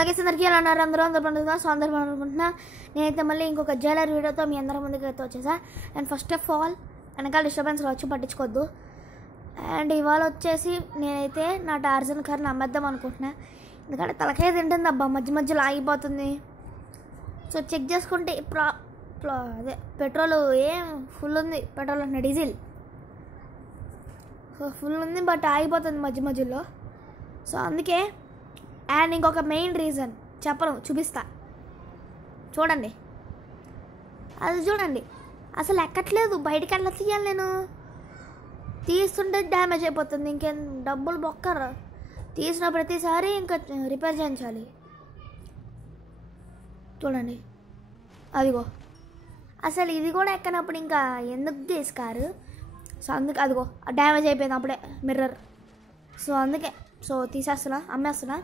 అలాగే అందరికీ ఎలా అన్నారు అందరూ పండుగ సో అందరూ అనుకుంటున్నా నేనైతే మళ్ళీ ఇంకొక జైలర్ వీడియోతో మీ అందరి ముందుకు అయితే వచ్చేసా. అండ్ ఫస్ట్ ఆఫ్ ఆల్ వెనకాల డిస్టర్బెన్స్ వచ్చి పట్టించుకోవద్దు. అండ్ ఇవాళ వచ్చేసి నేనైతే నా టార్జన్ కార్ని అమ్మేద్దాం అనుకుంటున్నా, ఎందుకంటే తలకాయ తింటుంది అబ్బా, మధ్య మధ్యలో ఆగిపోతుంది. సో చెక్ చేసుకుంటే అదే పెట్రోల్ ఏం ఫుల్ ఉంది, పెట్రోల్ అంటే డీజిల్ ఫుల్ ఉంది బట్ ఆగిపోతుంది మధ్య మధ్యలో. సో అందుకే. అండ్ ఇంకొక మెయిన్ రీజన్ చెప్పను, చూపిస్తా చూడండి. అది చూడండి అసలు ఎక్కట్లేదు, బయటికి ఎట్లా తీయాలి, నేను తీస్తుంటే డ్యామేజ్ అయిపోతుంది. ఇంకేం డబ్బులు బొక్కరా, తీసిన ప్రతిసారి ఇంకా రిపేర్ చేయించాలి. చూడండి అదిగో, అసలు ఇది కూడా ఎక్కనప్పుడు ఇంకా ఎందుకు తీసుకారు. సో అందుకే అదిగో డ్యామేజ్ అయిపోయింది అప్పుడే మిర్రర్. సో అందుకే సో తీసేస్తున్నా, అమ్మేస్తున్నా.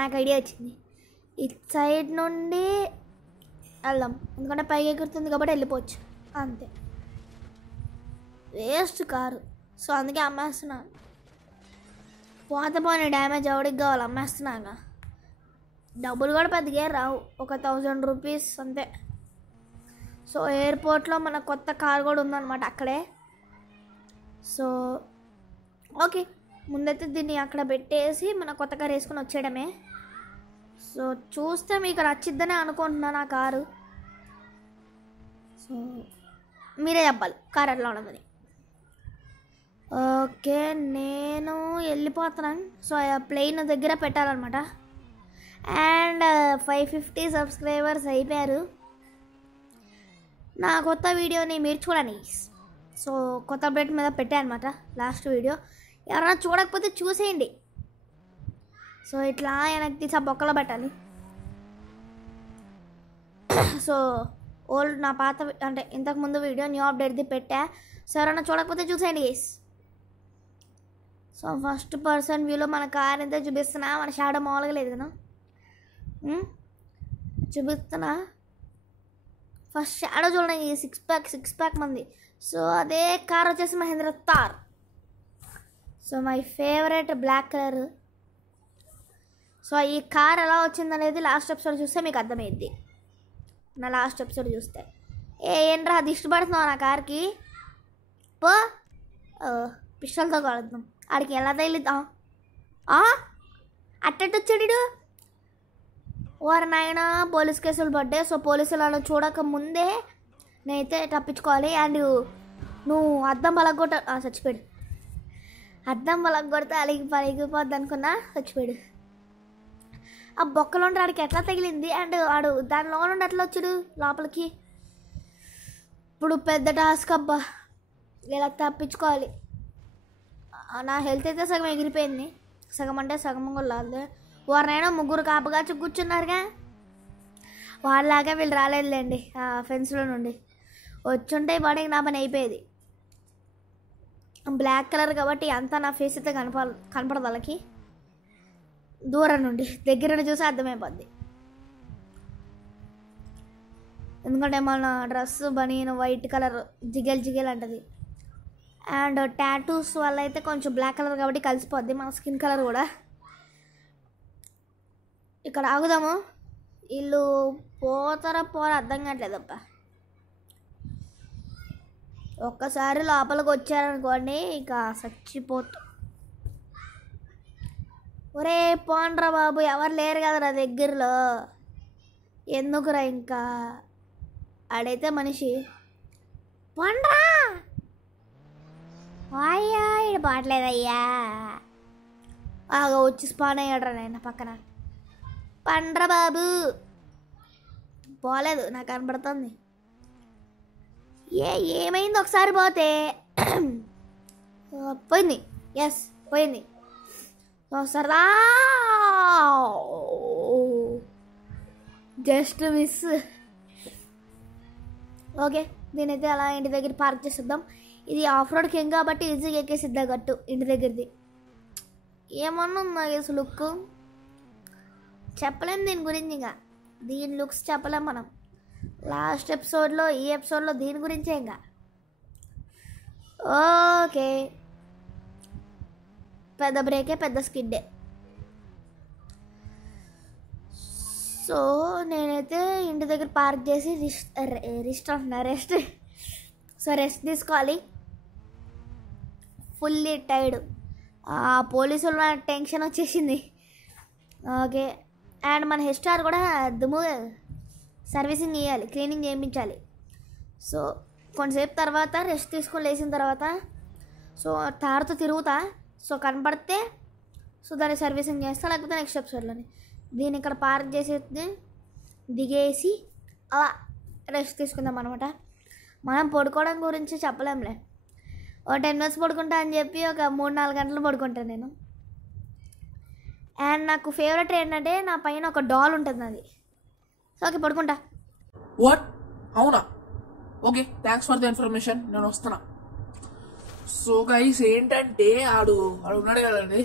నాకు ఐడియా వచ్చింది, ఇటు సైడ్ నుండి వెళ్దాం, ఎందుకంటే పైకి ఎగురుతుంది కాబట్టి వెళ్ళిపోవచ్చు అంతే. వేస్ట్ కారు, సో అందుకే అమ్మేస్తున్నాను. పోయిన డ్యామేజ్ ఎవడికి కావాలి, అమ్మేస్తున్నాగా. డబ్బులు కూడా పెద్దగా రావు, ఒక 1000 రూపీస్ అంతే. సో ఎయిర్పోర్ట్లో మన కొత్త కార్ కూడా ఉందన్నమాట అక్కడే. సో ఓకే, ముందైతే దీన్ని అక్కడ పెట్టేసి మన కొత్త కారు వేసుకొని వచ్చేయడమే. సో చూస్తే మీకు నచ్చిద్దనే అనుకుంటున్నాను ఆ కారు. సో మీరే చెప్పాలి కారు ఎట్లా ఉండదని. ఓకే నేను వెళ్ళిపోతున్నాను. సో ప్లేన్ దగ్గర పెట్టాలన్నమాట. అండ్ 550 సబ్స్క్రైబర్స్ అయిపోయారు. నా కొత్త వీడియోని మీరు చూడండి. సో కొత్త అప్డేట్ మీద పెట్టానమాట లాస్ట్ వీడియో, ఎవరైనా చూడకపోతే చూసేయండి. సో ఇట్లా వెనక్కి తీసి బొక్కలో పెట్టాలి. సో ఓల్డ్ నా పాత అంటే ఇంతకుముందు వీడియో న్యూ అప్డేట్ది పెట్టా. సో ఎవరైనా చూడకపోతే చూసేయండి గైస్. సో ఫస్ట్ పర్సన్ వ్యూలో మన కార్ ఎంత చూపిస్తున్నా, మన షాడో మామూలుగా లేదు కదా, చూపిస్తున్నా. ఫస్ట్ షాడో చూడండి, సిక్స్ ప్యాక్ మంది. సో అదే కార్ వచ్చేసి Mahindra Thar. So my favourite black colour. So ఈ కార్ ఎలా వచ్చిందనేది లాస్ట్ ఎపిసోడ్ చూస్తే మీకు అర్థమైద్ది. నా లాస్ట్ ఎపిసోడ్ చూస్తే ఏంట్రా అది ఇష్టపడుతున్నావు నా కార్కి, పో పిస్టల్తో కలుద్దాం. ఆడికి ఎలా తగిలిద్దాం, అట్టొచ్చాడు వారి నాయన. పోలీస్ కేసులు పడ్డాయి. సో పోలీసులను చూడక ముందే నేనైతే తప్పించుకోవాలి. అండ్ నువ్వు అద్దం పలగొట్ట చచ్చిపోయాడు, అద్దం పలగొడితే పలిగిపోద్ది అనుకున్నా, చచ్చిపోయాడు. ఆ బొక్కలో ఉండి ఆడికి ఎట్లా తగిలింది, అండ్ ఆడు దానిలో నుండి ఎట్లా వచ్చాడు లోపలికి. ఇప్పుడు పెద్ద టాస్క్ అబ్బా, ఇలా తప్పించుకోవాలి. నా హెల్త్ అయితే సగం ఎగిరిపోయింది, సగం అంటే సగం కూడా రాలేదు. వారినైనా ముగ్గురు కాపగాచి కూర్చున్నారుగా, వాళ్ళలాగా వీళ్ళు రాలేదులేండి ఆ ఫెన్స్లో నుండి. వచ్చుంటే బాడీకి నా పని అయిపోయేది. బ్లాక్ కలర్ కాబట్టి అంతా నా ఫేస్ అయితే కనపడదు వాళ్ళకి. దూరం నుండి, దగ్గర నుండి చూసి అర్థమైపోద్ది. ఎందుకంటే మన డ్రెస్ బనీన్ వైట్ కలర్ జిగేల్ అంటది. అండ్ టాటూస్ వల్ల అయితే కొంచెం బ్లాక్ కలర్ కాబట్టి కలిసిపోద్ది మన స్కిన్ కలర్ కూడా. ఇక్కడ ఆగుదాము, వీళ్ళు పోతారా అర్థం కావట్లేదప్ప. ఒక్కసారి లోపలికి వచ్చారనుకోండి ఇక చచ్చిపోతాం. ఒరే పోండ్రా బాబు, ఎవరు లేరు కదరా దగ్గరలో, ఎందుకురా ఇంకా ఆడైతే మనిషి. పోండ్రా అయ్యా, ఇడ పాటలేదయ్యా. వచ్చి స్పాన్ అయ్యాడ్రా నాయన పక్కన. పండ్రా బాబు, పోలేదు నాకు కనబడుతుంది. ఏమైంది ఒకసారి పోతే పోయింది. ఎస్ పోయింది. సరదా జస్ట్ మిస్. ఓకే దీనైతే అలా ఇంటి దగ్గర పార్క్ చేసేద్దాం. ఇది ఆఫ్ రోడ్ కింగ్ కాబట్టి ఈజీగా ఎక్కేసిద్దా గట్టు ఇంటి దగ్గరది. ఏమన్నా ఉందా అసలు లుక్ చెప్పలేం దీని గురించి, ఇంకా దీని లుక్స్ చెప్పలేం మనం. లాస్ట్ ఎపిసోడ్లో ఈ ఎపిసోడ్లో దీని గురించే ఇంకా. ఓకే పెద్ద బ్రేకే పెద్ద స్కిడ్డే. సో నేనైతే ఇంటి దగ్గర పార్క్ చేసి రెస్ట్ తీసుకోవాలి. Fully tired. పోలీసుల టెన్షన్ వచ్చేసింది. ఓకే, అండ్ మన హెచ్ఆర్ కూడా దుమ్ము సర్వీసింగ్ చేయాలి, క్లీనింగ్ చేయించాలి. సో కొంతసేపు తర్వాత రెస్ట్ తీసుకొని లేచిన తర్వాత సో తారుతో తిరుగుతా. సో కనపడితే సో దాన్ని సర్వీసింగ్ చేస్తా, లేకపోతే నెక్స్ట్ ఎపిసోడ్లోని దీన్ని ఇక్కడ పార్క్ చేసేది దిగేసి అలా రెస్ట్ తీసుకుందాం అనమాట. మనం పడుకోవడం గురించి చెప్పలేంలే. ఒక 10 minutes పడుకుంటా అని చెప్పి ఒక 3-4 గంటలు పడుకుంటాను నేను. అండ్ నాకు ఫేవరెట్ ఏంటంటే నా పైన ఒక డాల్ ఉంటుంది నాది. సో ఓకే పడుకుంటా. వాట్? అవునా? Okay, thanks for the information, నేను వస్తున్నా. సో గైస్ ఏంటంటే ఆడు ఉన్నాడు కదండి,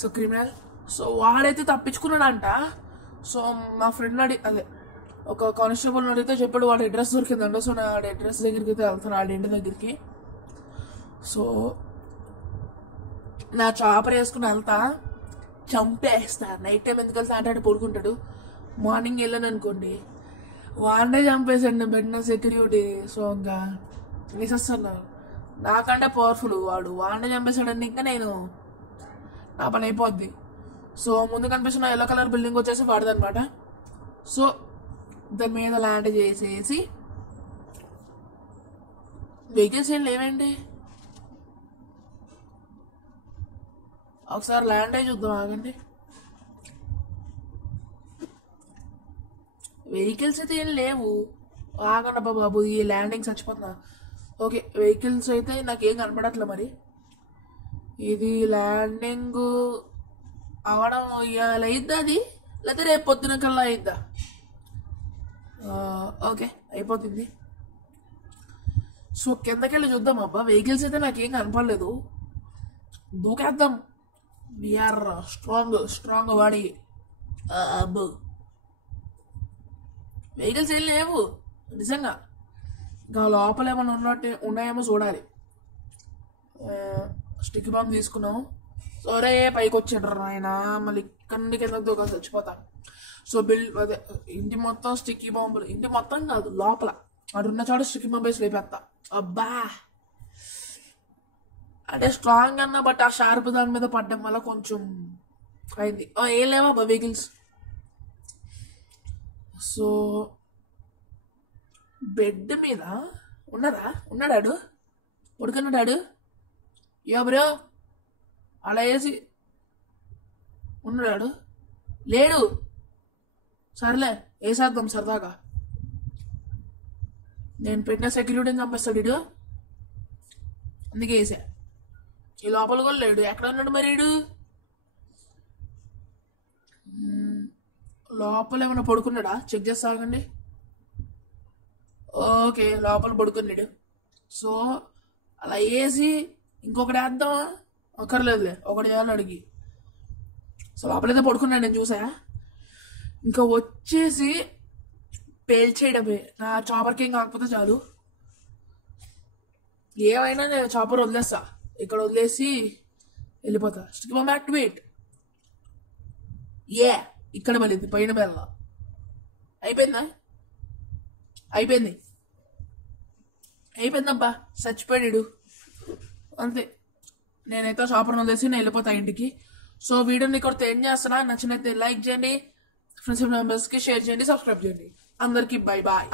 సో క్రిమినల్. సో వాడైతే తప్పించుకున్నాడంట. సో మా ఫ్రెండ్ అదే ఒక కానిస్టేబుల్ అడిగితే చెప్పాడు వాడి అడ్రస్ దొరికిందంట. సో నా వాడి అడ్రస్ దగ్గరికి అయితే వెళ్తాను, వాడి ఇంటి దగ్గరికి. సో నా చాపర్ వేసుకుని వెళ్తా, చంపేస్తా. నైట్ టైం ఎందుకు వెళ్తా అంటే పడుకుంటాడు. మార్నింగ్ వెళ్ళాను అనుకోండి, వాడినే చంపేసాడు బెడ్ సెక్యూరిటీ. సో ఇంకా వేసేస్తున్నాను, నాకంటే పవర్ఫుల్ వాడు. వాడినే చంపేశాడండి, ఇంకా నేను నా పని అయిపోద్ది. సో ముందు కనిపిస్తున్న ఎల్లో కలర్ బిల్డింగ్ వచ్చేసి వాడదనమాట. సో దాని మీద ల్యాండ్ చేసేసి వెహికల్స్ ఏం లేవండి, ఒకసారి ల్యాండ్ అయ్యి చూద్దాం, ఆగండి. వెహికల్స్ అయితే ఏం లేవు, ఆగండి బాబు, ఈ ల్యాండింగ్ చచ్చిపోతున్నా. ఓకే, వెహికల్స్ అయితే నాకేం కనపడట్లే. మరి ఇది ల్యాండింగ్ అవడం ఇవాళ అయిద్దా అది, లేకపోతే రేపు పొద్దున కల్లా అయిద్దా? ఓకే అయిపోతుంది. సో కిందకెళ్ళి చూద్దాం అబ్బా. వెహికల్స్ అయితే నాకేం కనపడలేదు, దూకేద్దాం. వీఆర్ స్ట్రాంగ్ వాడి. అబ్బో వెహికల్స్ ఏం లేవు నిజంగా. ఇంకా లోపల ఏమైనా ఉన్నాయేమో చూడాలి. స్టిక్ బాంబ్ తీసుకున్నాము. సరే పైకి వచ్చాడు ఆయన, మళ్ళీ ఇక్కడ నుండి కిందకు దూకాల్సి చచ్చిపోతాం. సో అదే ఇంటి మొత్తం స్టిక్కీ బాంబులు, ఇంటి మొత్తం కాదు లోపల అడున్న చోట స్టిక్కీ బాంబ్ వేసి లేపేస్తా. అబ్బా అంటే స్ట్రాంగ్ అన్నా, బట్ ఆ షార్ప్ దాని మీద పడ్డం వల్ల కొంచెం అయింది. ఏం లేవా వెహికల్స్. సో బెడ్ మీద ఉన్నాడాడు, పడుకున్నాడాడు. బ్రో అలా వేసి ఉన్నాడు, లేడు. సర్లే వేసేద్దాం సరదాగా. నేను పెట్టిన సెక్యూరిటీని చంపేస్తాడు ఇడు, అందుకే వేసా. ఈ లోపల కూడా లేడు, ఎక్కడ ఉన్నాడు మరి ఇడు? లోపల ఏమైనా పడుకున్నాడా చెక్ చేస్తాగండి. ఓకే లోపల పడుకున్నాడు. సో అలా వేసి ఇంకొకటి వేద్దామా? ఒక్కర్లేదులే, ఒకటి చేయాలని అడిగి. సో లోపలైతే పడుకున్నాడు, నేను చూసా. ఇంకా వచ్చేసి పేల్చేయడమే. నా చాపర్కి ఏం కాకపోతే చాలు, ఏమైనా నేను చాపర్ వదిలేస్తా. ఇక్కడ వదిలేసి వెళ్ళిపోతా. Stick bomb activate. ఇక్కడ వెళ్ళింది, పైన వెళ్ళ. అయిపోయిందబ్బా, చచ్చిపోయాడు అంతే. నేనైతే షాపర్ వదిలేసి నేను వెళ్ళిపోతా ఇంటికి. సో వీడియోని ఇక్కడ ఏం చేస్తున్నా, నచ్చినైతే లైక్ చేయండి, ఫ్రెండ్స్ మెంబర్స్కి షేర్ చేయండి, సబ్స్క్రైబ్ చేయండి. అందరికీ బై బాయ్.